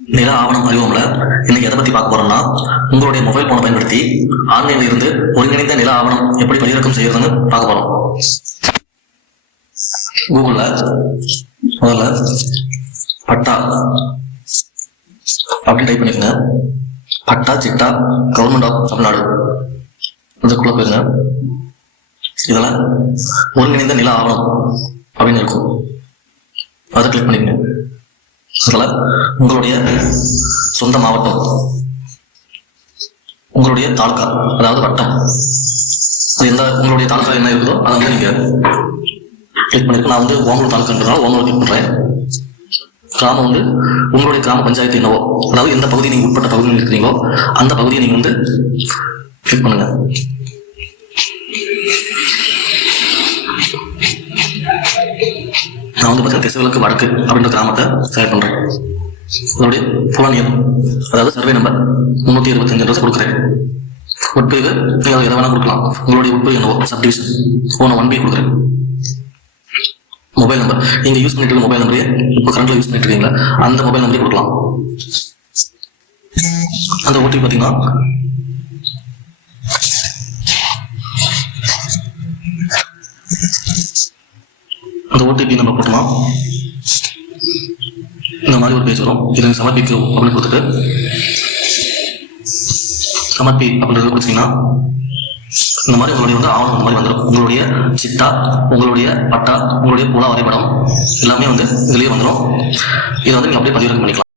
நில ஆவணம் அறிவோம்ல இன்னைக்கு எதை பத்தி பார்க்க போறோம்னா, உங்களுடைய மொபைல் போனை பயன்படுத்தி ஆன்லைன்ல இருந்து ஒருங்கிணைந்த நில ஆவணம் எப்படி பதிவிறக்கம் செய்யறதுன்னு பார்க்க போறோம். கூகுள்ல முதல்ல பட்டா அப்படி டைப் பண்ணிக்கங்க. பட்டா சிட்டா கவர்மெண்ட் ஆஃப் தமிழ்நாடு இதுக்குள்ள போயிருங்க. இதுல ஒருங்கிணைந்த நில ஆவணம் அப்படின்னு இருக்கும், அதை கிளிக் பண்ணிக்கங்க. அதுல உங்களுடைய சொந்த மாவட்டம், உங்களுடைய தாலுகா அதாவது வட்டம், அது எந்த உங்களுடைய தாலுகா என்ன இருக்குதோ அதை வந்து நீங்க கிளிக் பண்ணிருக்கோம். நான் வந்து ஓங்கூர் தாலுகான்றதுனால ஓங்கூர் கிளிக் பண்றேன். கிராமம் வந்து உங்களுடைய கிராம பஞ்சாயத்து என்னவோ, அதாவது எந்த பகுதி நீங்க உட்பட்ட பகுதியில் இருக்கிறீங்களோ அந்த பகுதியை நீங்க வந்து கிளிக் பண்ணுங்க. நான் வந்து பார்த்தீங்கன்னா திசைவிலக்கு வடக்கு அப்படின்ற கிராமத்தை செலக்ட் பண்றேன். அதோடைய புலனியம் அதாவது சர்வே நம்பர் 325 கொடுக்குறேன். உட்பிரிவு நீங்கள் எதை வேணா கொடுக்கலாம். உங்களுடைய உட்பிரிவு என்னவோ சப்டிவிஷன் 1B கொடுக்குறேன். மொபைல் நம்பர் நீங்க யூஸ் பண்ணிட்டு இருக்க மொபைல் நம்பரே இப்போ கரண்ட்ல யூஸ் பண்ணிட்டு இருக்கீங்களா அந்த மொபைல் நம்பரே கொடுக்கலாம். அந்த ஓடிபி பார்த்தீங்கன்னா அந்த ஓடிபி நம்ம போட்டோம்னா இந்த மாதிரி ஒரு பேஜ் வரும். இதை சமர்ப்பிக்கும் அப்படின்னு கொடுத்துட்டு சமர்ப்பி அப்படின்றது கொடுத்தீங்கன்னா இந்த மாதிரி உங்களுடைய வந்து ஆவணம் இந்த மாதிரி வந்துடும். உங்களுடைய சிட்டா, உங்களுடைய பட்டா, உங்களுடைய புல வரைபடம் எல்லாமே வந்து இதுலயே வந்துடும். இதை வந்து நீங்க அப்படியே பதிவிறக்கம் பண்ணிக்கலாம்.